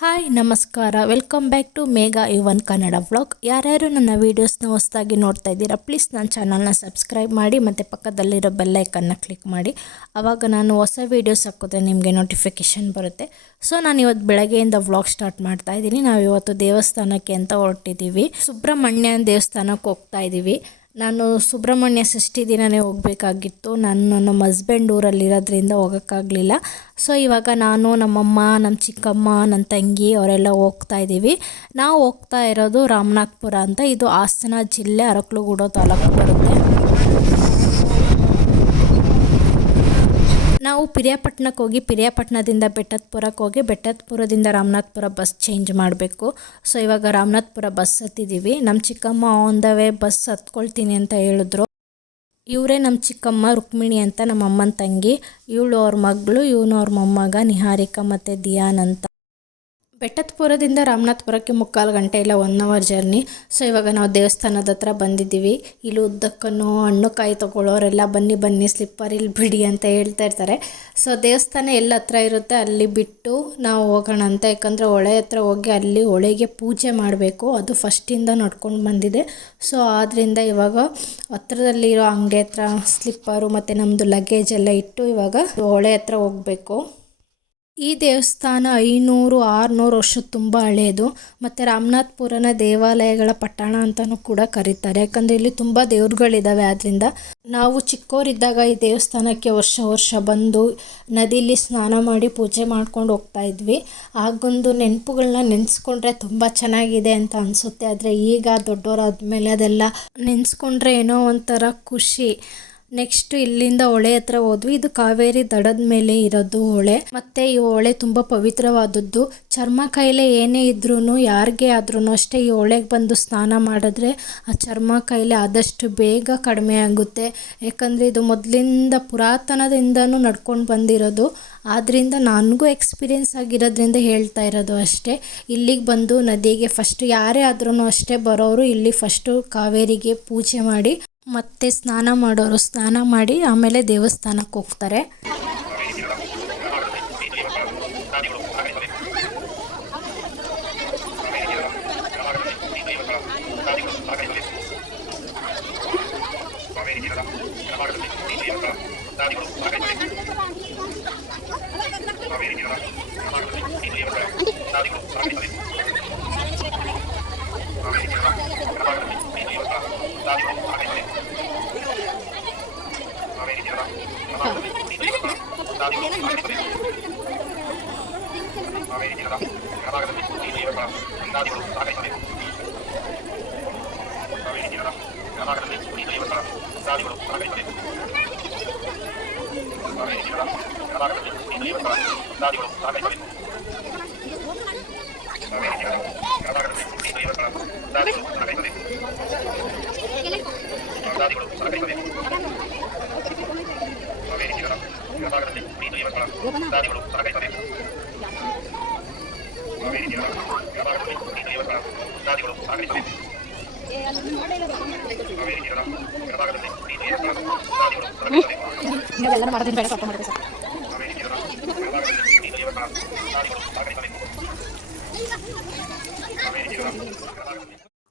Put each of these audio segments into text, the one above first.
Hi ನಮಸ್ಕಾರ, welcome back to Megha ಇವನ್ Kannada vlog. ಯಾರ್ಯಾರು ನನ್ನ ವೀಡಿಯೋಸ್ನ ಹೊಸದಾಗಿ ನೋಡ್ತಾ ಇದ್ದೀರಾ, ಪ್ಲೀಸ್ ನನ್ನ ಚಾನಲ್ನ ಸಬ್ಸ್ಕ್ರೈಬ್ ಮಾಡಿ ಮತ್ತು ಪಕ್ಕದಲ್ಲಿರೋ ಬೆಲ್ಲೈಕನ್ನ ಕ್ಲಿಕ್ ಮಾಡಿ. ಆವಾಗ ನಾನು ಹೊಸ ವೀಡಿಯೋಸ್ ಹಾಕಿದ್ರೆ ನಿಮಗೆ ನೋಟಿಫಿಕೇಷನ್ ಬರುತ್ತೆ. ಸೊ ನಾನು ಇವತ್ತು ಬೆಳಗ್ಗೆಯಿಂದ ವ್ಲಾಗ್ ಸ್ಟಾರ್ಟ್ ಮಾಡ್ತಾ ಇದ್ದೀನಿ. ನಾವು ಇವತ್ತು ದೇವಸ್ಥಾನಕ್ಕೆ ಅಂತ ಹೊರಟಿದ್ದೀವಿ. ಸುಬ್ರಹ್ಮಣ್ಯ ದೇವಸ್ಥಾನಕ್ಕೆ ಹೋಗ್ತಾ ಇದ್ದೀವಿ. ನಾನು ಸುಬ್ರಹ್ಮಣ್ಯ ಷಷ್ಠಿ ದಿನವೇ ಹೋಗಬೇಕಾಗಿತ್ತು. ನಾನು ನಮ್ಮ ಹಸ್ಬೆಂಡ್ ಊರಲ್ಲಿರೋದ್ರಿಂದ ಹೋಗೋಕ್ಕಾಗಲಿಲ್ಲ. ಸೊ ಇವಾಗ ನಾನು, ನಮ್ಮಮ್ಮ, ನಮ್ಮ ಚಿಕ್ಕಮ್ಮ, ನನ್ನ ತಂಗಿ ಅವರೆಲ್ಲ ಹೋಗ್ತಾ ಇದ್ದೀವಿ. ನಾವು ಹೋಗ್ತಾ ಇರೋದು ರಾಮನಾಥಪುರ ಅಂತ. ಇದು ಹಾಸನ ಜಿಲ್ಲೆ, ಅರಕಲಗೂಡು ತಾಲೂಕು ಬರುತ್ತೆ. ನಾವು ಪಿರಿಯಾಪಟ್ಟಣಕ್ಕೆ ಹೋಗಿ ಪಿರಿಯಾಪಟ್ಟಣದಿಂದ ಬೆಟ್ಟದಪುರಕ್ಕೆ ಹೋಗಿ ಬೆಟ್ಟದಪುರದಿಂದ ರಾಮನಾಥಪುರ ಬಸ್ ಚೇಂಜ್ ಮಾಡಬೇಕು. ಸೊ ಇವಾಗ ರಾಮನಾಥಪುರ ಬಸ್ ಹತ್ತಿದ್ದೀವಿ. ನಮ್ಮ ಚಿಕ್ಕಮ್ಮ ಆನ್ ದ ವೇ ಬಸ್ ಹತ್ಕೊಳ್ತೀನಿ ಅಂತ ಹೇಳಿದ್ರು. ಇವರೇ ನಮ್ಮ ಚಿಕ್ಕಮ್ಮ ರುಕ್ಮಿಣಿ ಅಂತ, ನಮ್ಮ ಅಮ್ಮನ ತಂಗಿ. ಇವಳು ಅವ್ರ ಮಗಳು, ಇವನು ಅವ್ರ ಮೊಮ್ಮಗ ನಿಹಾರಿಕಾ ಮತ್ತು ದಿಯಾನ್ ಅಂತ. ಬೆಟ್ಟದಪುರದಿಂದ ರಾಮನಾಥಪುರಕ್ಕೆ 3/4 ಗಂಟೆ ಇಲ್ಲ 1 ಅವರ್ ಜರ್ನಿ. ಸೊ ಇವಾಗ ನಾವು ದೇವಸ್ಥಾನದ ಹತ್ರ ಬಂದಿದ್ದೀವಿ. ಇಲ್ಲಿ ಉದ್ದಕ್ಕೂ ಹಣ್ಣು ಕಾಯಿ ತೊಗೊಳ್ಳೋರೆಲ್ಲ ಬನ್ನಿ ಸ್ಲಿಪ್ಪರ್ ಇಲ್ಲಿ ಬಿಡಿ ಅಂತ ಹೇಳ್ತಾ ಇರ್ತಾರೆ. ಸೊ ದೇವಸ್ಥಾನ ಎಲ್ಲ ಹತ್ರ ಇರುತ್ತೆ, ಅಲ್ಲಿ ಬಿಟ್ಟು ನಾವು ಹೋಗೋಣ ಅಂತ. ಯಾಕಂದರೆ ಹೊಳೆ ಹತ್ರ ಹೋಗಿ ಅಲ್ಲಿ ಹೊಳೆಗೆ ಪೂಜೆ ಮಾಡಬೇಕು. ಅದು ಫಸ್ಟಿಂದ ನಡ್ಕೊಂಡು ಬಂದಿದೆ. ಸೊ ಆದ್ದರಿಂದ ಇವಾಗ ಹತ್ರದಲ್ಲಿರೋ ಅಂಗಡಿ ಹತ್ರ ಸ್ಲಿಪ್ಪರು ಮತ್ತು ನಮ್ಮದು ಲಗೇಜ್ ಎಲ್ಲ ಇಟ್ಟು ಇವಾಗ ಹೊಳೆ ಹತ್ರ ಹೋಗಬೇಕು. ಈ ದೇವಸ್ಥಾನ 500-600 ವರ್ಷ ತುಂಬ ಹಳೆಯದು. ಮತ್ತು ರಾಮನಾಥಪುರನ ದೇವಾಲಯಗಳ ಪಟ್ಟಣ ಅಂತಲೂ ಕೂಡ ಕರೀತಾರೆ. ಯಾಕಂದರೆ ಇಲ್ಲಿ ತುಂಬ ದೇವ್ರುಗಳಿದ್ದಾವೆ. ಆದ್ದರಿಂದ ನಾವು ಚಿಕ್ಕವರಿದ್ದಾಗ ಈ ದೇವಸ್ಥಾನಕ್ಕೆ ವರ್ಷ ಬಂದು ನದಿಲಿ ಸ್ನಾನ ಮಾಡಿ ಪೂಜೆ ಮಾಡ್ಕೊಂಡು ಹೋಗ್ತಾ ಇದ್ವಿ. ಆಗೊಂದು ನೆನಪುಗಳನ್ನ ನೆನೆಸ್ಕೊಂಡ್ರೆ ತುಂಬ ಚೆನ್ನಾಗಿದೆ ಅಂತ ಅನಿಸುತ್ತೆ. ಆದರೆ ಈಗ ದೊಡ್ಡವರಾದ್ಮೇಲೆ ಅದೆಲ್ಲ ನೆನೆಸ್ಕೊಂಡ್ರೆ ಏನೋ ಒಂಥರ ಖುಷಿ. ನೆಕ್ಸ್ಟ್ ಇಲ್ಲಿಂದ ಹೊಳೆ ಹತ್ರ ಹೋದ್ವಿ. ಇದು ಕಾವೇರಿ ದಡದ ಮೇಲೆ ಇರೋದು ಹೊಳೆ. ಮತ್ತು ಈ ಹೊಳೆ ತುಂಬ ಪವಿತ್ರವಾದದ್ದು. ಚರ್ಮ ಕಾಯಿಲೆ ಏನೇ ಇದ್ರೂ, ಯಾರಿಗೆ ಆದ್ರೂ ಅಷ್ಟೇ ಈ ಹೊಳೆಗೆ ಬಂದು ಸ್ನಾನ ಮಾಡಿದ್ರೆ ಆ ಚರ್ಮ ಕಾಯಿಲೆ ಆದಷ್ಟು ಬೇಗ ಕಡಿಮೆ ಆಗುತ್ತೆ. ಯಾಕಂದರೆ ಇದು ಮೊದಲಿಂದ ಪುರಾತನದಿಂದನೂ ನಡ್ಕೊಂಡು ಬಂದಿರೋದು. ಆದ್ದರಿಂದ ನನಗೂ ಎಕ್ಸ್ಪೀರಿಯೆನ್ಸ್ ಆಗಿರೋದ್ರಿಂದ ಹೇಳ್ತಾ ಇರೋದು ಅಷ್ಟೇ. ಇಲ್ಲಿಗೆ ಬಂದು ನದಿಗೆ ಫಸ್ಟು ಯಾರೇ ಆದ್ರೂ ಅಷ್ಟೇ ಬರೋರು ಇಲ್ಲಿ ಫಸ್ಟು ಕಾವೇರಿಗೆ ಪೂಜೆ ಮಾಡಿ ಮತ್ತೆ ಸ್ನಾನ ಮಾಡೋರು ಸ್ನಾನ ಮಾಡಿ ಆಮೇಲೆ ದೇವಸ್ಥಾನಕ್ಕೆ ಹೋಗ್ತಾರೆ.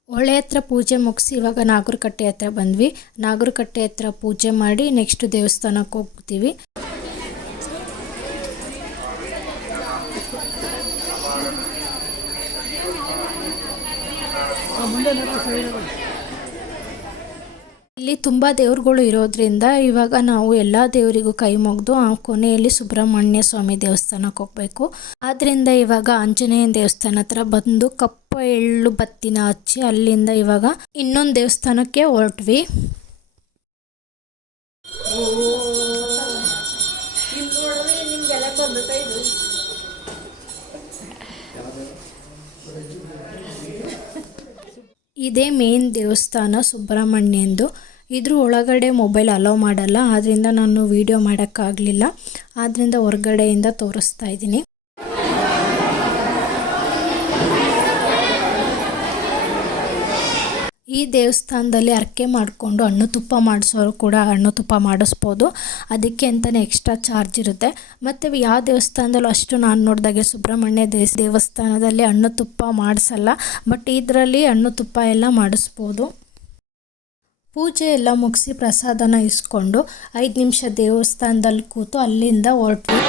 ಹೊಳೆ ಹತ್ರ ಪೂಜೆ ಮುಗಿಸಿ ಇವಾಗ ನಾಗರಕಟ್ಟೆ ಹತ್ರ ಬಂದ್ವಿ. ನಾಗರಕಟ್ಟೆ ಹತ್ರ ಪೂಜೆ ಮಾಡಿ ನೆಕ್ಸ್ಟ್ ದೇವಸ್ಥಾನಕ್ಕೆ ಹೋಗ್ತೀವಿ. ಇಲ್ಲಿ ತುಂಬ ದೇವ್ರುಗಳು ಇರೋದ್ರಿಂದ ಇವಾಗ ನಾವು ಎಲ್ಲ ದೇವರಿಗೂ ಕೈ ಮುಗಿದು ಆ ಕೊನೆಯಲ್ಲಿ ಸುಬ್ರಹ್ಮಣ್ಯ ಸ್ವಾಮಿ ದೇವಸ್ಥಾನಕ್ಕೆ ಹೋಗಬೇಕು. ಆದ್ದರಿಂದ ಇವಾಗ ಆಂಜನೇಯನ ದೇವಸ್ಥಾನ ಹತ್ರ ಬಂದು ಕಪ್ಪ ಎಳ್ಳು ಬತ್ತಿನ ಹಚ್ಚಿ ಅಲ್ಲಿಂದ ಇವಾಗ ಇನ್ನೊಂದು ದೇವಸ್ಥಾನಕ್ಕೆ ಹೊರಟ್ವಿ. ಇದೇ ಮೇನ್ ದೇವಸ್ಥಾನ ಸುಬ್ರಹ್ಮಣ್ಯಂದು. ಇದ್ರ ಒಳಗಡೆ ಮೊಬೈಲ್ ಅಲೋ ಮಾಡಲ್ಲ, ಆದ್ದರಿಂದ ನಾನು ವಿಡಿಯೋ ಮಾಡೋಕ್ಕಾಗಲಿಲ್ಲ. ಆದ್ದರಿಂದ ಹೊರಗಡೆಯಿಂದ ತೋರಿಸ್ತಾ ಇದ್ದೀನಿ. ಈ ಈ ದೇವಸ್ಥಾನದಲ್ಲಿ ಹರಕೆ ಮಾಡಿಕೊಂಡು ಹಣ್ಣು ತುಪ್ಪ ಮಾಡಿಸೋರು ಕೂಡ ಹಣ್ಣು ತುಪ್ಪ ಮಾಡಿಸ್ಬೋದು. ಅದಕ್ಕೆ ಅಂತಲೇ ಎಕ್ಸ್ಟ್ರಾ ಚಾರ್ಜ್ ಇರುತ್ತೆ. ಮತ್ತು ಯಾವ ದೇವಸ್ಥಾನದಲ್ಲೂ ಅಷ್ಟು ನಾನು ನೋಡಿದಾಗೆ ಸುಬ್ರಹ್ಮಣ್ಯ ದೇವಸ್ಥಾನದಲ್ಲಿ ಹಣ್ಣು ತುಪ್ಪ ಮಾಡಿಸಲ್ಲ. ಬಟ್ ಇದರಲ್ಲಿ ಹಣ್ಣು ತುಪ್ಪ ಎಲ್ಲ ಮಾಡಿಸ್ಬೋದು. ಪೂಜೆ ಎಲ್ಲ ಮುಗಿಸಿ ಪ್ರಸಾದನ ಇಸ್ಕೊಂಡು 5 ನಿಮಿಷ ದೇವಸ್ಥಾನದಲ್ಲಿ ಕೂತು ಅಲ್ಲಿಂದ ಹೊರಟ್ವಿ.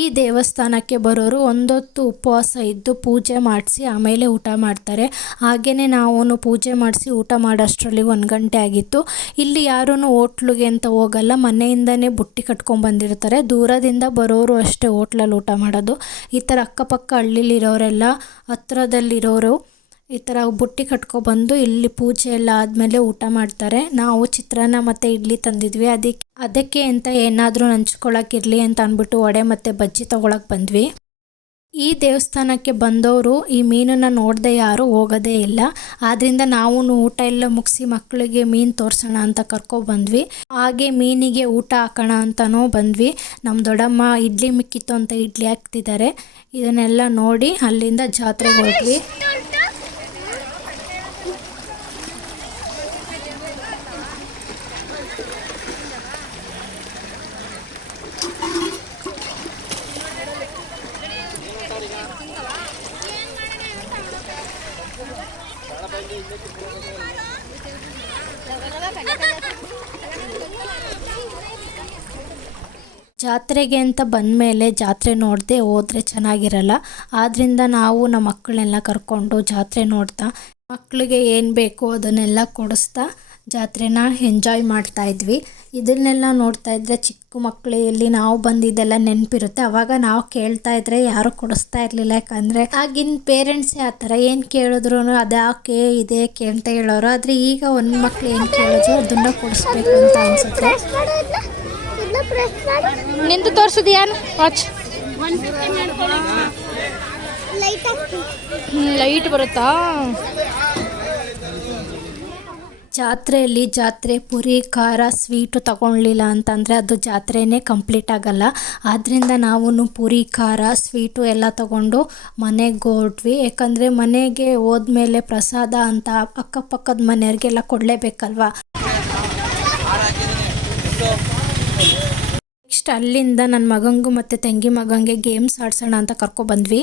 ಈ ದೇವಸ್ಥಾನಕ್ಕೆ ಬರೋರು ಒಂದೊತ್ತು ಉಪವಾಸ ಇದ್ದು ಪೂಜೆ ಮಾಡಿಸಿ ಆಮೇಲೆ ಊಟ ಮಾಡ್ತಾರೆ. ಹಾಗೆಯೇ ನಾವು ಪೂಜೆ ಮಾಡಿಸಿ ಊಟ ಮಾಡೋಷ್ಟರಲ್ಲಿ 1 ಗಂಟೆ ಆಗಿತ್ತು. ಇಲ್ಲಿ ಯಾರೂ ಹೋಟ್ಲಿಗೆ ಅಂತ ಹೋಗಲ್ಲ, ಮನೆಯಿಂದನೇ ಬುಟ್ಟಿ ಕಟ್ಕೊಂಡ್ಬಂದಿರ್ತಾರೆ. ದೂರದಿಂದ ಬರೋರು ಅಷ್ಟೇ ಹೋಟ್ಲಲ್ಲಿ ಊಟ ಮಾಡೋದು. ಈ ಥರ ಅಕ್ಕಪಕ್ಕ ಹಳ್ಳಿಲಿರೋರೆಲ್ಲ ಹತ್ರದಲ್ಲಿರೋರು ಈ ಥರ ಬುಟ್ಟಿ ಕಟ್ಕೊಬಂದು ಇಲ್ಲಿ ಪೂಜೆ ಎಲ್ಲ ಆದಮೇಲೆ ಊಟ ಮಾಡ್ತಾರೆ. ನಾವು ಚಿತ್ರಾನ್ನ ಮತ್ತು ಇಡ್ಲಿ ತಂದಿದ್ವಿ. ಅದಕ್ಕೆ ಅಂತ ಏನಾದರೂ ನಂಚ್ಕೊಳ್ಳೋಕ್ಕಿರಲಿ ಅಂತ ಅಂದ್ಬಿಟ್ಟು ವಡೆ ಮತ್ತು ಬಜ್ಜಿ ತೊಗೊಳಕ್ಕೆ ಬಂದ್ವಿ. ಈ ದೇವಸ್ಥಾನಕ್ಕೆ ಬಂದವರು ಈ ಮೀನನ್ನು ನೋಡದೆ ಯಾರೂ ಹೋಗೋದೇ ಇಲ್ಲ. ಆದ್ದರಿಂದ ನಾವು ಊಟ ಎಲ್ಲ ಮುಗಿಸಿ ಮಕ್ಕಳಿಗೆ ಮೀನು ತೋರಿಸೋಣ ಅಂತ ಕರ್ಕೊಬಂದ್ವಿ. ಹಾಗೆ ಮೀನಿಗೆ ಊಟ ಹಾಕೋಣ ಅಂತಲೂ ಬಂದ್ವಿ. ನಮ್ಮ ದೊಡ್ಡಮ್ಮ ಇಡ್ಲಿ ಮಿಕ್ಕಿತ್ತು ಅಂತ ಇಡ್ಲಿ ಹಾಕ್ತಿದ್ದಾರೆ. ಇದನ್ನೆಲ್ಲ ನೋಡಿ ಅಲ್ಲಿಂದ ಜಾತ್ರೆಗೆ ಹೋದ್ವಿ. ಜಾತ್ರೆಗೆ ಅಂತ ಬಂದಮೇಲೆ ಜಾತ್ರೆ ನೋಡದೆ ಹೋದರೆ ಚೆನ್ನಾಗಿರಲ್ಲ. ಆದ್ದರಿಂದ ನಾವು ನಮ್ಮ ಮಕ್ಕಳನ್ನೆಲ್ಲ ಕರ್ಕೊಂಡು ಜಾತ್ರೆ ನೋಡ್ತಾ ಮಕ್ಕಳಿಗೆ ಏನು ಬೇಕೋ ಅದನ್ನೆಲ್ಲ ಕೊಡಿಸ್ತಾ ಜಾತ್ರೆನ ಎಂಜಾಯ್ ಮಾಡ್ತಾಯಿದ್ವಿ. ಇದನ್ನೆಲ್ಲ ನೋಡ್ತಾ ಇದ್ದರೆ ಚಿಕ್ಕ ಮಕ್ಕಳಲ್ಲಿ ನಾವು ಬಂದಿದ್ದೆಲ್ಲ ನೆನಪಿರುತ್ತೆ. ಆವಾಗ ನಾವು ಕೇಳ್ತಾ ಇದ್ರೆ ಯಾರೂ ಕೊಡಿಸ್ತಾ ಇರಲಿಲ್ಲ. ಯಾಕಂದರೆ ಆಗಿನ ಪೇರೆಂಟ್ಸೇ ಆ ಥರ ಏನು ಕೇಳಿದ್ರು ಅದ್ಯಾಕೆ ಇದೇ ಅಂತ ಹೇಳೋರು. ಆದರೆ ಈಗ ಒಂದು ಮಕ್ಳು ಏನು ಕೇಳಿದ್ರು ಅದನ್ನು ಕೊಡಿಸ್ಬೇಕು ಅಂತ ಅನಿಸುತ್ತೆ. ನಿಂದು ತೋರಿಸಿದ್ಯಾನು ವಾಚ್ ಲೈಟ್ ಬರುತ್ತಾ? ಜಾತ್ರೆ ಪುರಿ ಖಾರ ಸ್ವೀಟು ತಗೊಳ್ಳಿಲ್ಲ ಅಂತಂದರೆ ಅದು ಜಾತ್ರೆನೇ ಕಂಪ್ಲೀಟ್ ಆಗಲ್ಲ. ಆದ್ದರಿಂದ ನಾವು ಪುರಿ ಖಾರ ಸ್ವೀಟು ಎಲ್ಲ ತಗೊಂಡು ಮನೆಗೆ ಹೊರಟ್ವಿ. ಯಾಕಂದರೆ ಮನೆಗೆ ಹೋದ್ಮೇಲೆ ಪ್ರಸಾದ ಅಂತ ಅಕ್ಕಪಕ್ಕದ ಮನೆಯವ್ರಿಗೆಲ್ಲ ಕೊಡಲೇಬೇಕಲ್ವ. ನೆಕ್ಸ್ಟ್ ಅಲ್ಲಿಂದ ನನ್ನ ಮಗಂಗೂ ಮತ್ತು ತಂಗಿ ಮಗಂಗೆ ಗೇಮ್ಸ್ ಆಡ್ಸೋಣ ಅಂತ ಕರ್ಕೊಬಂದ್ವಿ.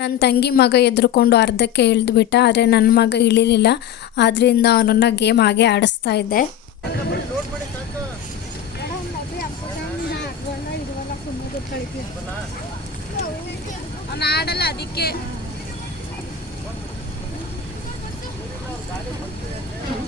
ನನ್ನ ತಂಗಿ ಮಗ ಎದ್ರುಕೊಂಡು ಅರ್ಧಕ್ಕೆ ಇಳಿದ್ಬಿಟ್ಟ. ಆದರೆ ನನ್ನ ಮಗ ಇಳಿಲಿಲ್ಲ. ಆದ್ದರಿಂದ ಅವನನ್ನು ಗೇಮ್ ಹಾಗೆ ಆಡಿಸ್ತಾ ಇದ್ದೆ. ಆಡಲ್ಲ ಅದಕ್ಕೆ